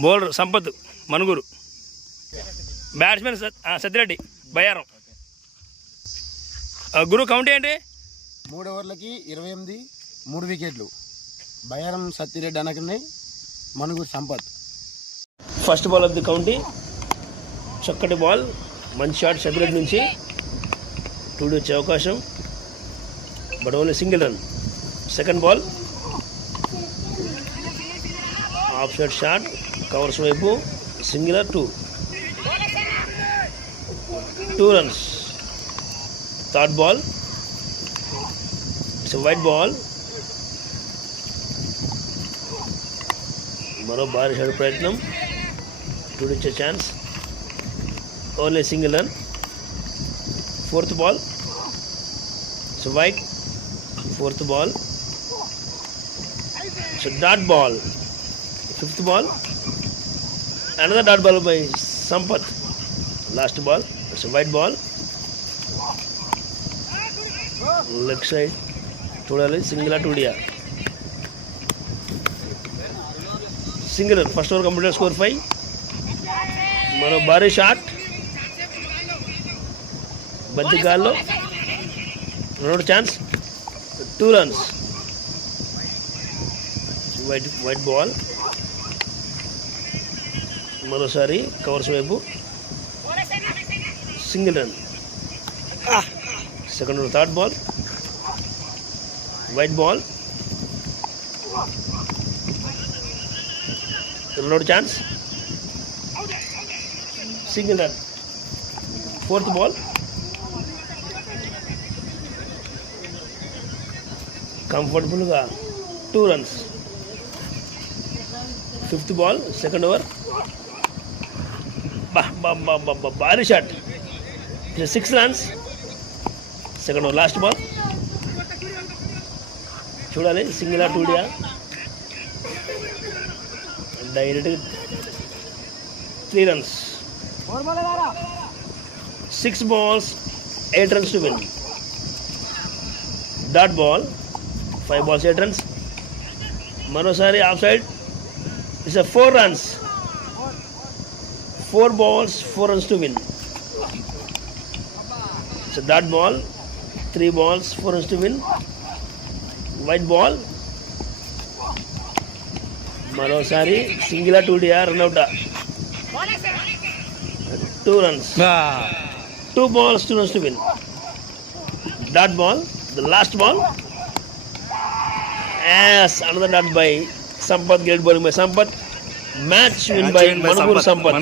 బౌలర్ Sampath Manuguru. Batsmen Satya Reddy Bayyaram. గురు count ఏంటి? 3 ఓవర్లకి 28, 3 వికెట్లు. బయ్యారం సత్యరెడ్డి అనకనే Manuguru Sampath. First ball of the county. చక్కటి బాల్, మంచి షాట్ సత్యరెడ్డి నుంచి. 2 వచ్చే అవకాశం, but only single run. Second ball off side shot, covers వైపు, single or 2 runs. Third ball it's wide ball, మరో భారీ షాట్ ప్రయత్నం, 2 ఇచ్చే chance, only single run. Fourth ball it's wide, fourth ball it's dot ball. Fifth ball another dot ball by Sampath. Last ball, it's a white ball, left side చూడాలి, single టూడియా. Single first over completed, score 5. మరో భారీ shot, బంతి గాల్లో, రెండు chance, 2 runs. Wide ball, మరోసారి covers వైపు, single run. Second over third ball, wide ball, రెండు chance, single run. Fourth ball కంఫర్టబుల్గా 2 runs. Fifth ball second over, భారీ shot, 6 runs. Second over last ball చూడాలి, సింగిల్ టూడియా. Direct 3 runs. 6 balls, 8 runs to win. Dot ball, 5 balls, 8 runs. మరోసారి of side, it's 4 runs. 4 balls, 4 runs to win. So that ball, 3 balls, 4 runs to win. White ball, మరోసారి సింగిల్ టూడియా, రన్అట్, 2 runs. 2 balls, 2 runs to win. Dot ball, the last ball. Yes, another dot by Sampath, great bowling by Sampath. Match win by Managur Sampath.